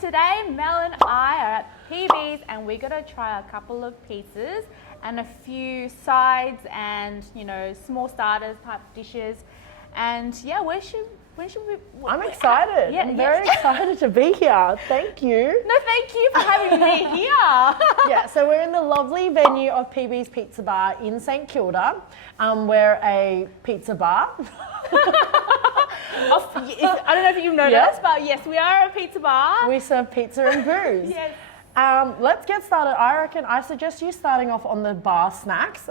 today Mel and I are at PB's and we're gonna try a couple of pizzas and a few sides and small starters type dishes. And yeah, when should we? I'm excited. Yeah, I'm very excited to be here. Thank you. No, thank you for having me here. Yeah, so we're in the lovely venue of PB's Pizza Bar in St Kilda. We're a pizza bar. I don't know if you've noticed, but yes, we are a pizza bar. We serve pizza and booze. Yes. Let's get started. I suggest you starting off on the bar snacks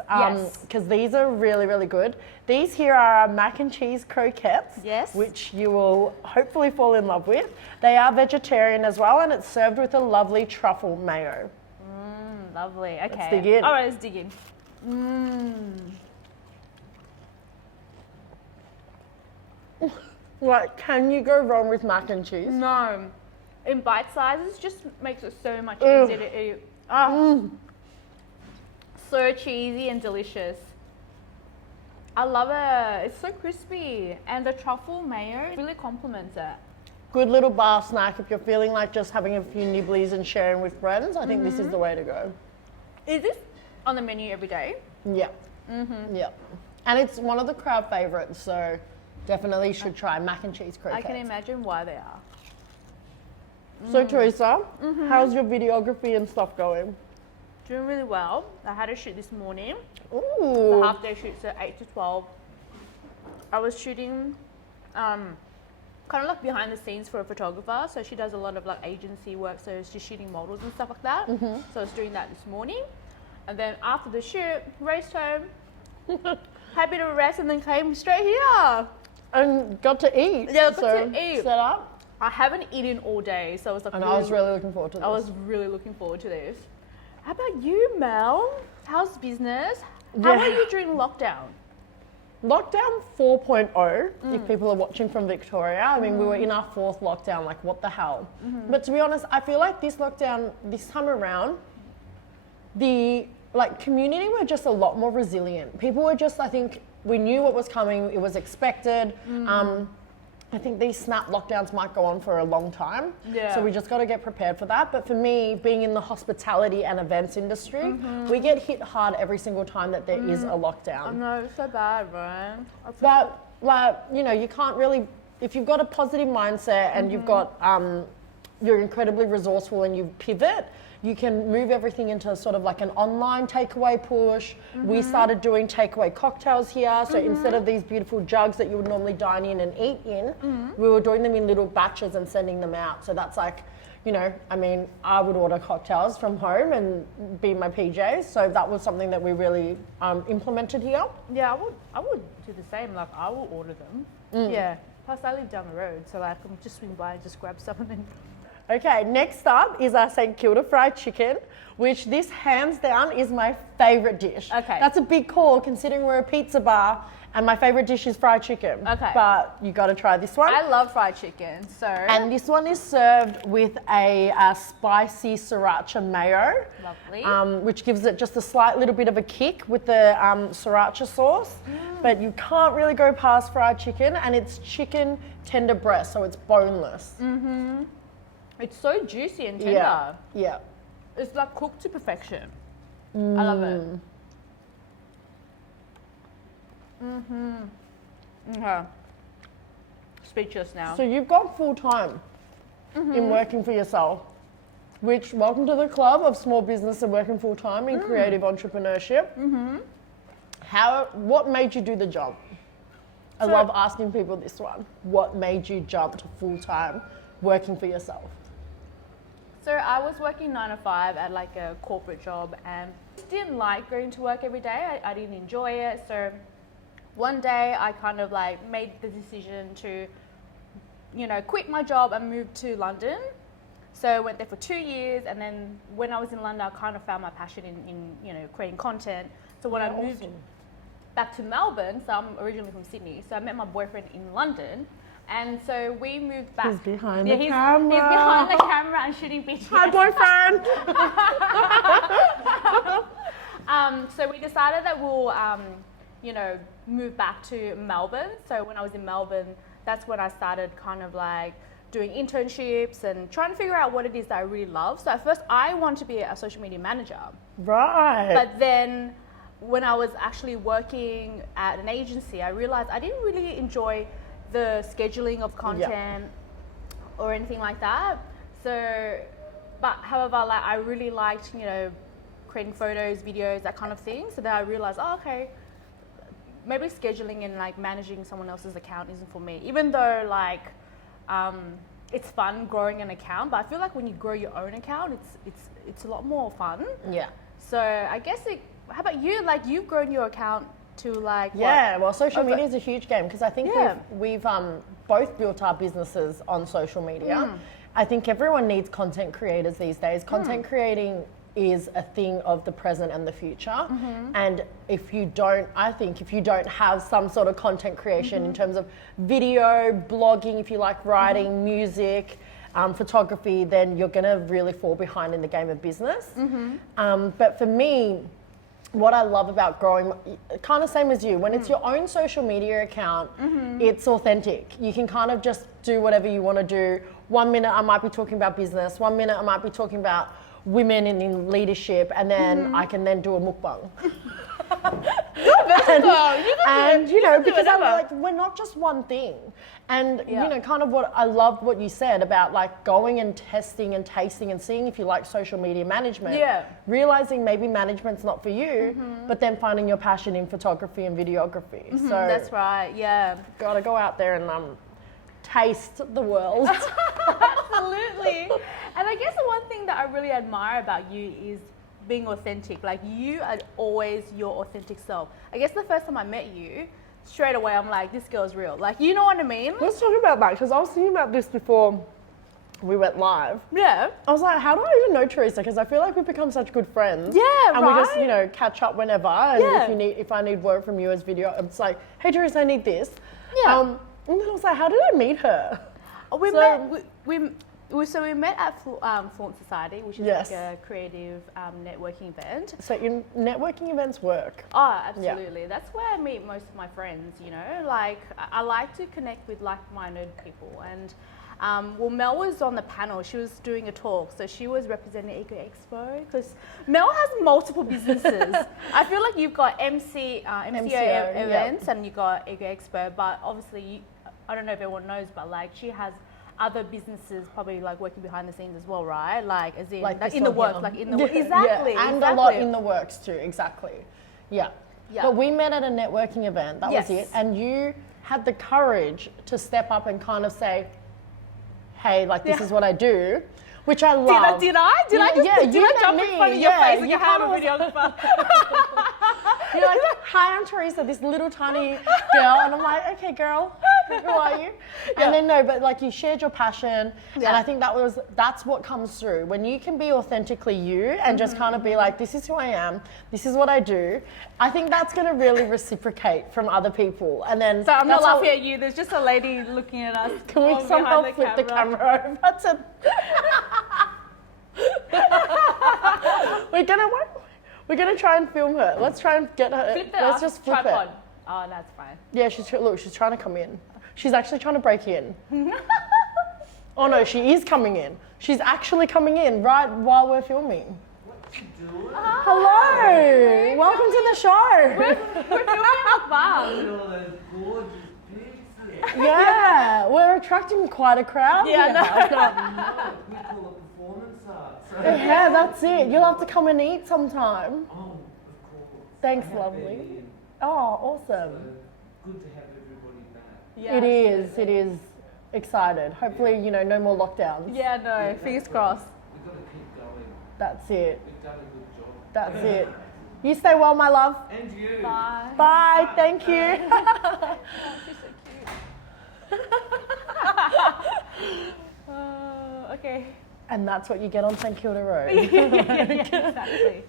because these are really, really good. These here are our mac and cheese croquettes, which you will hopefully fall in love with. They are vegetarian as well, and it's served with a lovely truffle mayo. Lovely. Okay. Let's dig in. All right, let's dig in. Like, can you go wrong with mac and cheese? No. In bite sizes, just makes it so much easier to eat. So cheesy and delicious. I love it. It's so crispy. And the truffle mayo really complements it. Good little bar snack if you're feeling like just having a few nibblies and sharing with friends. I think this is the way to go. Is this on the menu every day? Yeah. Yeah. And it's one of the crowd favourites, so definitely should try mac and cheese croquettes. I can imagine why they are. So Theresa, how's your videography and stuff going? Doing really well. I had a shoot this morning. Ooh. The half day shoot, so 8 to 12. I was shooting kind of like behind the scenes for a photographer. So she does a lot of like agency work. So she's shooting models and stuff like that. So I was doing that this morning. And then after the shoot, raced home, had a bit of a rest and then came straight here. And got to eat. Yeah, got to eat. Set up. I haven't eaten all day, so I was like, and I was really looking forward to this. I was really looking forward to this. How about you, Mel? How's business? How are you during lockdown? Lockdown 4.0, if people are watching from Victoria. I mean, we were in our 4th lockdown, like what the hell? But to be honest, I feel like this lockdown, this time around, the community were just a lot more resilient. People were just, I think, we knew what was coming, it was expected. I think these snap lockdowns might go on for a long time. Yeah. So we just got to get prepared for that. But for me, being in the hospitality and events industry, we get hit hard every single time that there is a lockdown. I know, it's so bad, right? But, you can't really, if you've got a positive mindset and you've got, you're incredibly resourceful and you pivot, you can move everything into sort of like an online takeaway push. We started doing takeaway cocktails here. So instead of these beautiful jugs that you would normally dine in and eat in, we were doing them in little batches and sending them out. So that's like, I would order cocktails from home and be my PJs. So that was something that we really implemented here. Yeah, I would do the same. Like, I will order them. Yeah. Plus, I live down the road. So like, I can just swing by and just grab some and then... Okay, next up is our St Kilda fried chicken, which this hands down is my favourite dish. Okay. That's a big call considering we're a pizza bar and my favourite dish is fried chicken. Okay. But you got to try this one. I love fried chicken, so... And this one is served with a spicy sriracha mayo. Lovely. Which gives it just a slight little bit of a kick with the sriracha sauce. But you can't really go past fried chicken, and it's chicken tender breast, so it's boneless. It's so juicy and tender. Yeah. It's like cooked to perfection. I love it. Okay. Speechless now. So you've gone full time in working for yourself, which welcome to the club of small business and working full time in creative entrepreneurship. What made you do the jump? I love asking people this one. What made you jump to full time working for yourself? So I was working 9 to 5 at like a corporate job and didn't like going to work every day. I didn't enjoy it. So one day I kind of like made the decision to, quit my job and move to London. So I went there for 2 years, and then when I was in London, I kind of found my passion in creating content. So when I moved back to Melbourne, so I'm originally from Sydney, so I met my boyfriend in London. And so we moved back. He's behind the camera. He's behind the camera and shooting videos. Hi, boyfriend. So we decided that we'll, move back to Melbourne. So when I was in Melbourne, that's when I started kind of like doing internships and trying to figure out what it is that I really love. So at first I wanted to be a social media manager. Right. But then when I was actually working at an agency, I realized I didn't really enjoy the scheduling of content or anything like that. So, but however, like I really liked, you know, creating photos, videos, that kind of thing. So then I realized, oh, okay, maybe scheduling and like managing someone else's account isn't for me. Even though like it's fun growing an account, but I feel like when you grow your own account, it's a lot more fun. Yeah. So I guess how about you? Like you've grown your account to like well, social media is a huge game because I think we've both built our businesses on social media. I think everyone needs content creators these days. Content creating is a thing of the present and the future. And if you don't have some sort of content creation in terms of video, blogging, if you like writing, music, photography, then you're gonna really fall behind in the game of business. But for me, what I love about growing, kind of same as you, when it's your own social media account, it's authentic. You can kind of just do whatever you want to do. 1 minute I might be talking about business, 1 minute I might be talking about women in leadership, and then I can then do a mukbang. and you know, because I'm like, we're not just one thing. And you know, kind of what I loved what you said about like going and testing and tasting and seeing if you like social media management. Realizing maybe management's not for you, but then finding your passion in photography and videography. So that's right. Yeah. Gotta go out there and taste the world. Absolutely. And I guess the one thing that I really admire about you is being authentic. Like you are always your authentic self. I guess the first time I met you, straight away I'm like, this girl's real. Like, you know what I mean? Let's talk about that, because I was thinking about this before we went live. Yeah. I was like, how do I even know Theresa? Because I feel like we've become such good friends. Yeah, and we just, you know, catch up whenever. And if I need work from you as video, it's like, hey Theresa, I need this. Yeah. And then I was like, how did I meet her? We met at Flaunt Society, which is like a creative networking event. So your networking events work? Oh, absolutely. Yeah. That's where I meet most of my friends, you know. Like, I like to connect with like-minded people. And, well, Mel was on the panel. She was doing a talk. So she was representing Eco Expo, because Mel has multiple businesses. I feel like you've got MCO events and you've got Eco Expo. But obviously, I don't know if everyone knows, but like she has other businesses probably like working behind the scenes as well, right? Like as in like in the works, like in the exactly. Yeah. And a lot in the works too, exactly. Yeah. But we met at a networking event, that was it. And you had the courage to step up and kind of say, hey, like this is what I do, which I love. Did I jump in front of your face and you have a video on the phone? You're like, hi, I'm Theresa, this little tiny girl. And I'm like, okay, girl, who are you? And then no, but like you shared your passion. And I think that's what comes through. When you can be authentically you and just kind of be like, this is who I am, this is what I do. I think that's going to really reciprocate from other people. And then so I'm not laughing at you. There's just a lady looking at us. Can we somehow flip the camera over? That's it. We're gonna try and film her. Let's try and get her. Let's just flip tripod. it. Oh, that's fine. Yeah, she's trying to come in. She's actually trying to break in. Oh no, she is coming in. She's actually coming in right while we're filming. What you doing? Hello. Welcome to the show. We're filming Mukbang. Look at all those gorgeous pics there. Yeah, we're attracting quite a crowd. Yeah, No, we call it performance art. So. Yeah, that's it. You'll have to come and eat sometime. Oh, of course. Thanks, I have lovely. been. Oh, awesome. So good to have everybody back. Yeah, It is. Excited. Hopefully, you know, no more lockdowns. Yeah, no, fingers crossed. We've got to keep going. That's it. We've done a good job. That's it. You stay well, my love. And you. Bye. Bye. Thank you. Okay. And that's what you get on St Kilda Road. Exactly.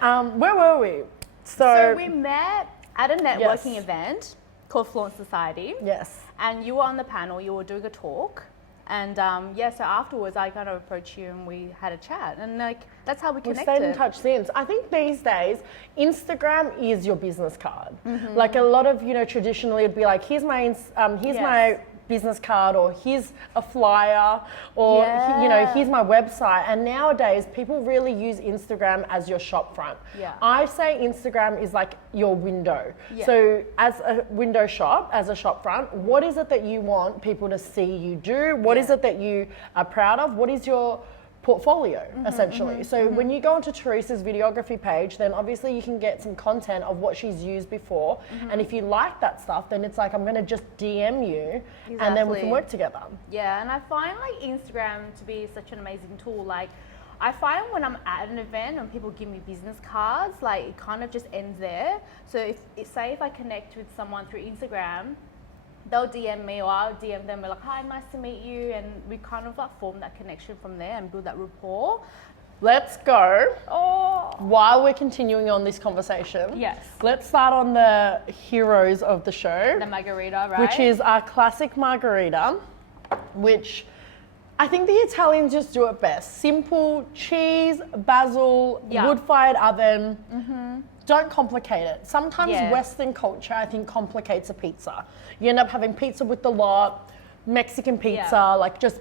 Where were we? So we met at a networking event called Flaunt Society. Yes. And you were on the panel, you were doing a talk. And so afterwards I kind of approached you and we had a chat. And like, that's how we connected. We've stayed in touch since. I think these days, Instagram is your business card. Like a lot of, you know, traditionally it'd be like, here's my business card, or here's a flyer, or here's my website. And nowadays people really use Instagram as your shop front. Yeah. I say Instagram is like your window. Yeah. So as a window shop, as a shop front, what is it that you want people to see you do? What is it that you are proud of? What is your portfolio, essentially? So when you go onto Theresa's videography page, then obviously you can get some content of what she's used before. And if you like that stuff, then it's like, I'm going to just DM you and then we can work together. Yeah, and I find like Instagram to be such an amazing tool. Like, I find when I'm at an event and people give me business cards, like it kind of just ends there. So if I connect with someone through Instagram, they'll DM me or I'll DM them, like, hi, nice to meet you. And we kind of like form that connection from there and build that rapport. Let's go. Oh. While we're continuing on this conversation, Yes. let's start on the heroes of the show. The margarita, right? Which is our classic margarita, which I think the Italians just do it best. Simple, cheese, basil, wood-fired oven. Don't complicate it. Sometimes Western culture, I think, complicates a pizza. You end up having pizza with the lot, Mexican pizza, like just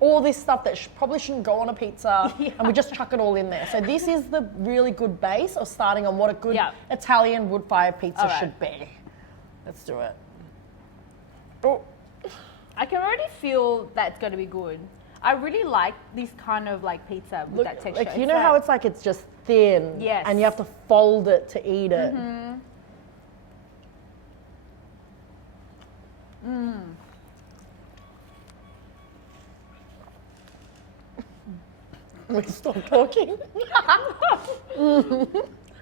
all this stuff that probably shouldn't go on a pizza, and we just chuck it all in there. So this is the really good base of starting on what a good Italian wood-fired pizza should be. Let's do it. Oh. I can already feel that it's going to be good. I really like this kind of like pizza with that texture. Like, you know how it's like it's just thin, Yes. and you have to fold it to eat it. We stop talking.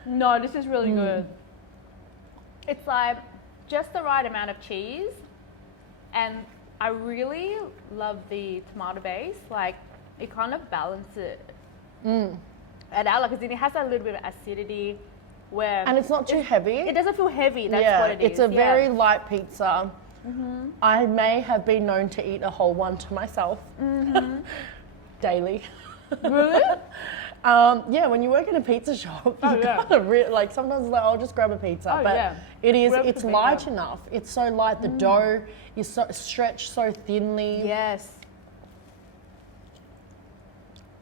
No, this is really good. It's like just the right amount of cheese, and I really love the tomato base. Like, it kind of balances it. And I like it. It has a little bit of acidity, And it's not too heavy. It doesn't feel heavy. That's what it is. It's a very light pizza. I may have been known to eat a whole one to myself daily. Really? Yeah, when you work in a pizza shop, you gotta like sometimes it's like, I'll just grab a pizza. But it's light enough. It's so light. The dough is so stretched so thinly. Yes.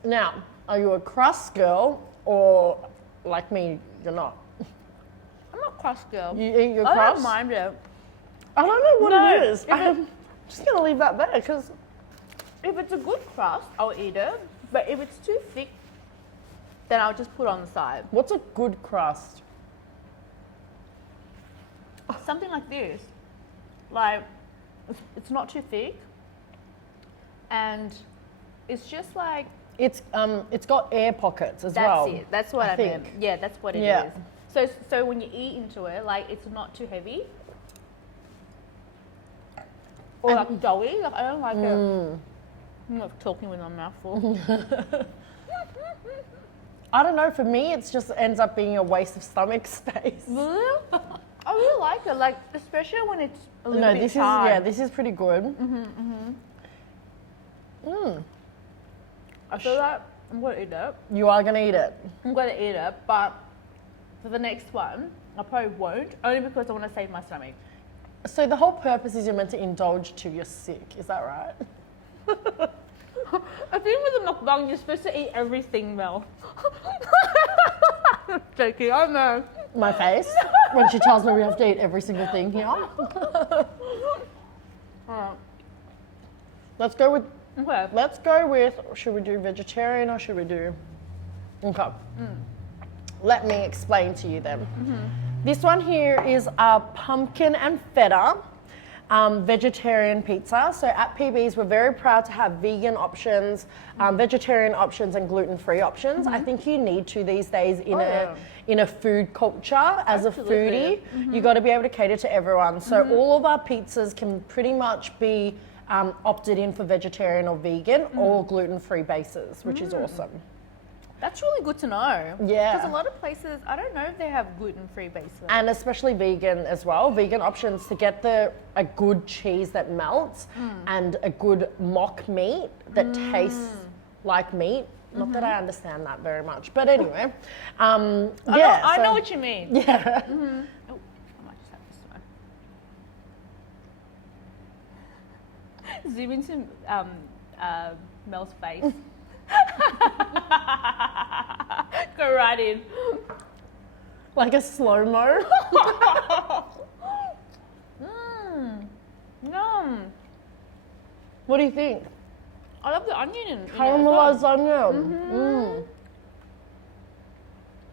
Now, are you a crust girl, or like me, you're not? I'm a crust girl. You eat your I crust? don't mind it. I don't know what No, it is. I'm just gonna leave that there because If it's a good crust, I'll eat it. But if it's too thick, then I'll just put it on the side. what's a good crust? Something like this. Like, it's not too thick. And it's just like, It's got air pockets as that's well. it. That's what I meant. think. Yeah, that's what it Yeah. is. So when you eat into it, like, it's not too heavy. Or like doughy. Like, I don't like it. I'm not talking with my mouth full. I don't know. For me, it's just ends up being a waste of stomach space. Really? I really like it. Like, especially when it's a little bit This charred. this is pretty good. I feel like I'm going to eat it. You are gonna eat it. I'm going to eat it, but for the next one, I probably won't, only because I want to save my stomach. So the whole purpose is you're meant to indulge till you're sick. Is that right? I think with the mukbang, you're supposed to eat everything, Mel. I'm joking, I know. My face when she tells me we have to eat every single thing here. Alright. Let's go with. Okay. Let's go with. Should we do vegetarian or should we do? Okay. Let me explain to you then. This one here is a pumpkin and feta vegetarian pizza. So at PB's, we're very proud to have vegan options, vegetarian options, and gluten-free options. I think you need to these days in a food culture. As Absolutely. a foodie, you got to be able to cater to everyone. So all of our pizzas can pretty much be opted in for vegetarian or vegan or gluten-free bases, which is awesome. That's really good to know. Yeah. Because a lot of places, I don't know if they have gluten-free bases. And especially vegan as well. Vegan options to get a good cheese that melts and a good mock meat that tastes like meat. Not that I understand that very much, but anyway. I know what you mean. Yeah. Oh, I might just have this one. Zoom into Mel's face. Go right in. Like a slow-mo. Yum. What do you think? I love the onion in it as Caramelized well. onion.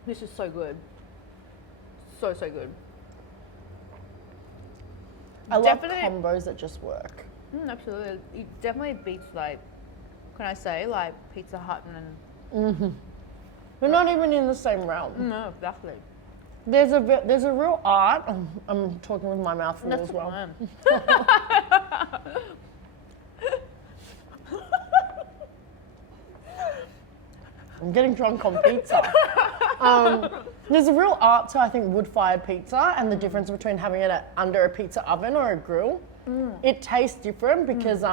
This is so good. So good. I love Definitely- combos that just work. Absolutely. It definitely beats like, can I say, like Pizza Hut and... We're not even in the same realm. No, exactly. There's a real art. I'm talking with my mouth full That's as the well. plan. I'm getting drunk on pizza. There's a real art to, I think, wood-fired pizza and the difference between having it under a pizza oven or a grill. It tastes different because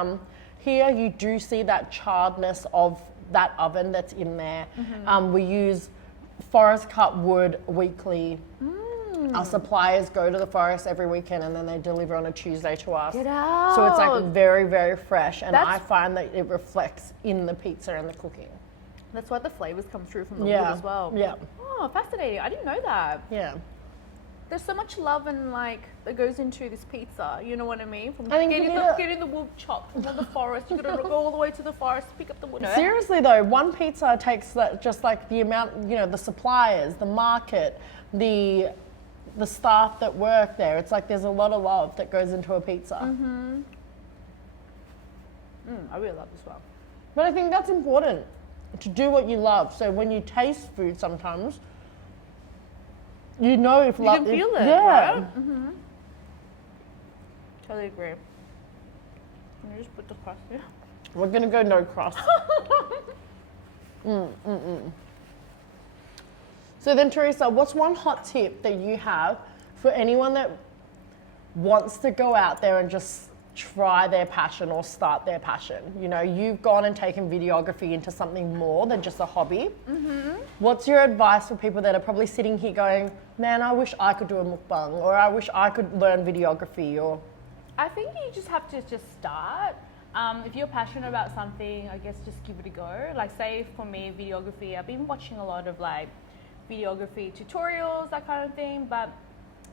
here you do see that charredness of that oven that's in there. We use forest cut wood weekly. Our suppliers go to the forest every weekend and then they deliver on a Tuesday to us. Get out. So it's like very, very fresh, and That's- I find that it reflects in the pizza and the cooking. That's why the flavors come through from the Yeah. wood as well. Yeah. Oh, fascinating. I didn't know that. Yeah. There's so much love and like that goes into this pizza. You know what I mean? From I think getting the wood chopped from the forest. You gotta go all the way to the forest to pick up the wood. No? Seriously though, one pizza takes just like the amount, the suppliers, the market, the staff that work there. It's like there's a lot of love that goes into a pizza. I really love this one. But I think that's important, to do what you love. So when you taste food sometimes, you know if You love... can feel it, Yeah. right? Totally agree. Can you just put the crust here? We're going to go no crust. So then, Theresa, what's one hot tip that you have for anyone that wants to go out there and just try their passion or start their passion? You've gone and taken videography into something more than just a hobby. What's your advice for people that are probably sitting here going, man, I wish I could do a mukbang, or I wish I could learn videography, or... I think you just have to just start. If you're passionate about something, I guess just give it a go. Like say for me, videography, I've been watching a lot of like videography tutorials, that kind of thing. But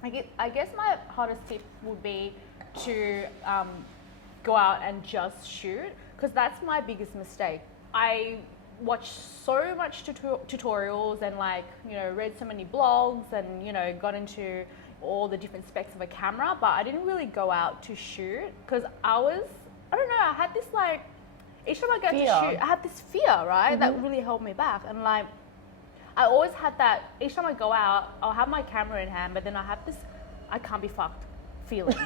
I guess my hardest tip would be to go out and just shoot, because that's my biggest mistake. I watched so much tutorials and read so many blogs and got into all the different specs of a camera, but I didn't really go out to shoot because I don't know, I had this each time I go to shoot, I had this fear, right? That really held me back. And I always had that, each time I go out, I'll have my camera in hand, but then I have this, I can't be fucked feeling.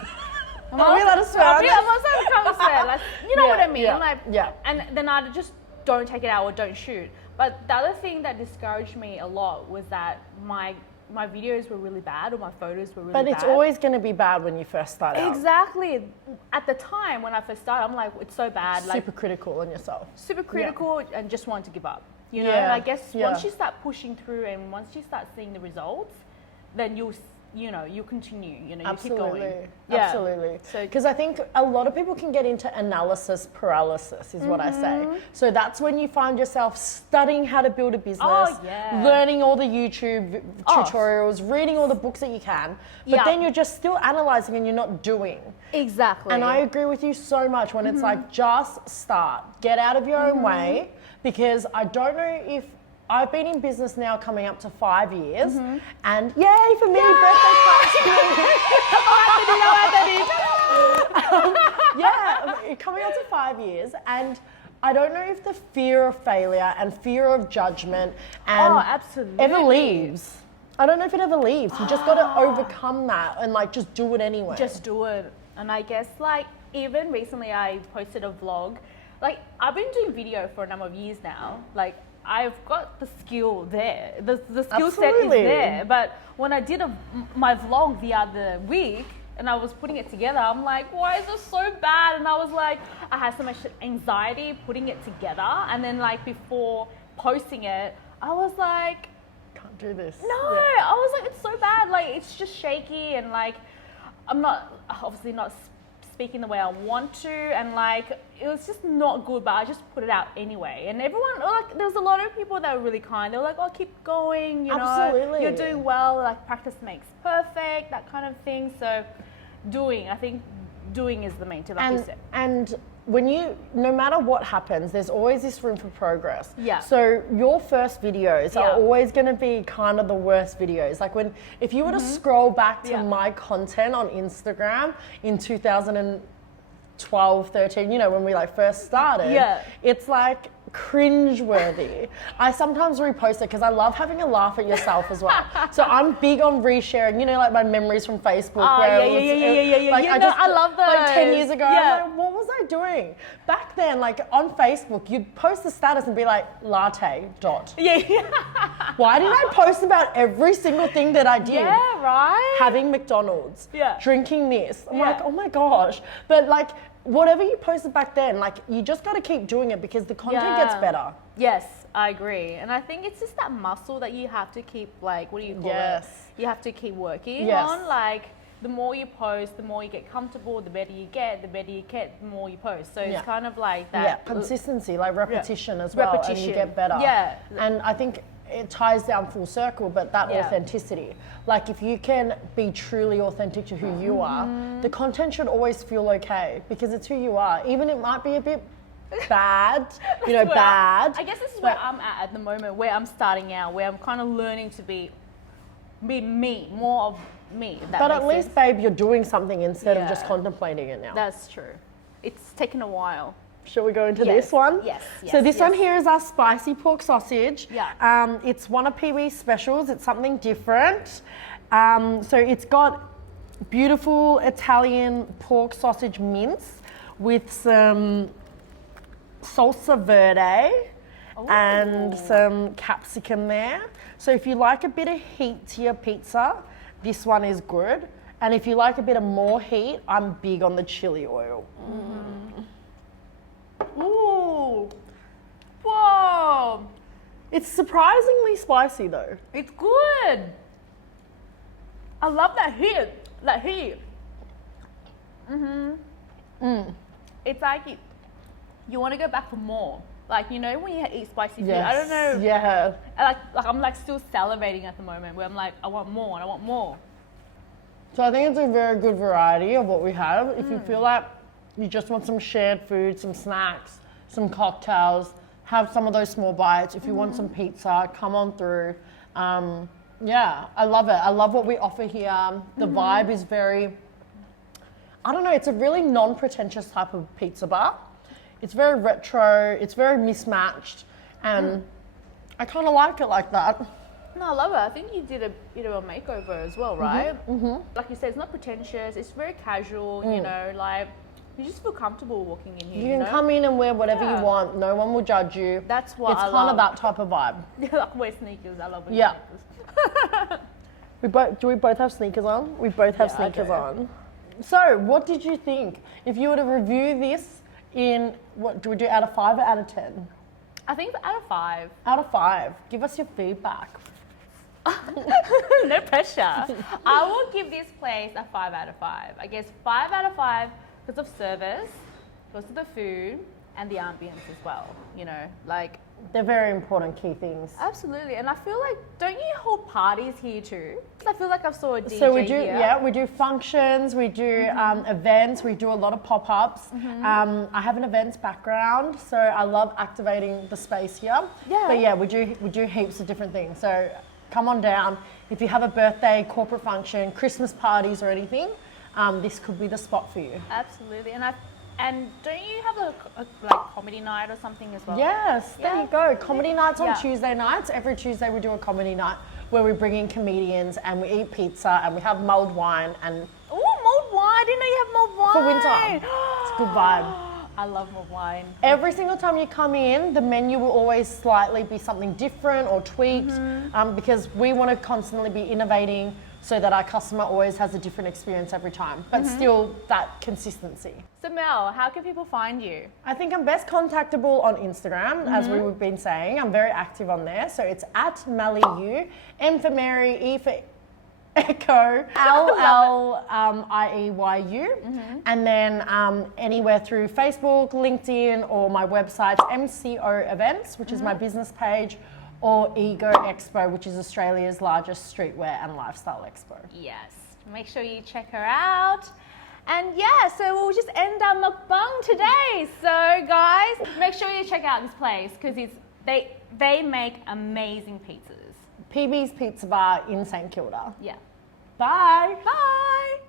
Are we allowed to swear on this? I'm also can't be swear, you know what I mean? Yeah. And then I just don't take it out or don't shoot. But the other thing that discouraged me a lot was that my videos were really bad, or my photos were really bad. But it's always going to be bad when you first start out. Exactly. At the time when I first started, I'm like, it's so bad. Super critical on yourself. Super critical and just want to give up. And Yeah. I guess Yeah. once you start pushing through and once you start seeing the results, then you'll continue, you keep going. Yeah. Absolutely. So- Because I think a lot of people can get into analysis paralysis, is what I say. So that's when you find yourself studying how to build a business, Oh, yeah. learning all the YouTube tutorials, reading all the books that you can, but Yeah. then you're just still analyzing and you're not doing. Exactly. And I agree with you so much when it's like, just start, get out of your own way, because I don't know if I've been in business now coming up to 5 years, and yay for me, birthday party! Yeah, coming up to 5 years, and I don't know if the fear of failure and fear of judgment and absolutely. ever leaves. I don't know if it ever leaves. You just got to overcome that and just do it anyway. Just do it. And I guess even recently I posted a vlog. I've been doing video for a number of years now. I've got the skill there. The skill set is Absolutely. there. But when I did my vlog the other week and I was putting it together, I'm like, why is this so bad? And I was like, I had so much anxiety putting it together. And then before posting it, I was like, can't do this. no, I was like, it's so bad. It's just shaky and I'm not, obviously not speaking the way I want to, and like it was just not good, but I just put it out anyway. And everyone, like, there was a lot of people that were really kind. They were like, "Oh, keep going, you know, Absolutely. you're doing well. Like practice makes perfect, that kind of thing." So, I think doing is the main tip, like you said. And when no matter what happens, there's always this room for progress. Yeah. So your first videos are always going to be kind of the worst videos. Like if you were to scroll back to my content on Instagram in 2012, 13, you know, when we like first started, it's like cringe-worthy. I sometimes repost it because I love having a laugh at yourself as well. So I'm big on resharing, you know, like my memories from Facebook. Yeah. Like I love those. Like 10 years ago, I'm like, what was I doing? Back then, like on Facebook, you'd post a status and be like, latte, dot. Why did I post about every single thing that I did? Yeah, right? Having McDonald's, drinking this. I'm like, oh my gosh. But like, whatever you posted back then, like you just got to keep doing it because the content gets better. Yes, I agree. And I think it's just that muscle that you have to keep, like, what do you call it? You have to keep working on. Like, the more you post, the more you get comfortable, the better you get, the more you post. So it's kind of like that. Yeah, consistency, like repetition as well. And you get better. Yeah. And I think it ties down full circle, but that authenticity. Like if you can be truly authentic to who you are, the content should always feel okay because it's who you are. Even it might be a bit bad, you know, bad. I guess this is where I'm at the moment, where I'm starting out, where I'm kind of learning to be me, more of me. But at least, babe, you're doing something instead of just contemplating it now. That's true. It's taken a while. Shall we go into this one? Yes. So this one here is our spicy pork sausage. Yeah. It's one of Pee-wee's specials. It's something different. So it's got beautiful Italian pork sausage mince with some salsa verde and some capsicum there. So if you like a bit of heat to your pizza, this one is good. And if you like a bit of more heat, I'm big on the chili oil. Ooh. Whoa. It's surprisingly spicy though. It's good. I love that heat. It's like you want to go back for more. Like, you know, when you eat spicy food, I don't know. Yeah. Like I'm like still salivating at the moment where I'm like, I want more and I want more. So I think it's a very good variety of what we have. If you feel like you just want some shared food, some snacks, some cocktails, have some of those small bites. If you want some pizza, come on through. Yeah, I love it. I love what we offer here. The vibe is very, I don't know, it's a really non-pretentious type of pizza bar. It's very retro, it's very mismatched, and I kind of like it like that. No, I love it. I think you did a bit of a makeover as well, right? Like you said, it's not pretentious, it's very casual, you know, like you just feel comfortable walking in here. You can come in and wear whatever you want. No one will judge you. That's what it's I kind love. of that type of vibe. Like wear sneakers. I love wearing sneakers. Do we both have sneakers on? We both have sneakers on. So, what did you think? If you were to review this in, what do we do, out of 5 or out of 10? I think out of 5. Out of 5. Give us your feedback. No pressure. I will give this place a 5 out of 5. I guess 5 out of 5 because of service, because of the food, and the ambience as well. You know, like they're very important key things. Absolutely, and I feel like, don't you hold parties here too? I feel like I've saw a DJ So we do, here. we do functions, we do events, we do a lot of pop-ups. I have an events background, so I love activating the space here. Yeah. But yeah, we do heaps of different things. So come on down. If you have a birthday, corporate function, Christmas parties or anything, this could be the spot for you. Absolutely, and don't you have a like comedy night or something as well? Yes, there you go. Comedy nights on Yeah. Tuesday nights. Every Tuesday we do a comedy night where we bring in comedians and we eat pizza and we have mulled wine and Oh, mulled wine! I didn't know you have mulled wine. for winter. It's a good vibe. I love mulled wine. Every single time you come in, the menu will always slightly be something different or tweaked because we want to constantly be innovating so that our customer always has a different experience every time, but still that consistency. So Mel, how can people find you? I think I'm best contactable on Instagram, as we've been saying. I'm very active on there. So it's at MallyU, M for Mary, E for Echo, LLIEYU, and then anywhere through Facebook, LinkedIn, or my website, MCO Events, which is my business page, or Ego Expo, which is Australia's largest streetwear and lifestyle expo. Yes, make sure you check her out. And yeah, so we'll just end our mukbang today. So guys, make sure you check out this place because they make amazing pizzas. PB's Pizza Bar in St Kilda. Yeah. Bye. Bye.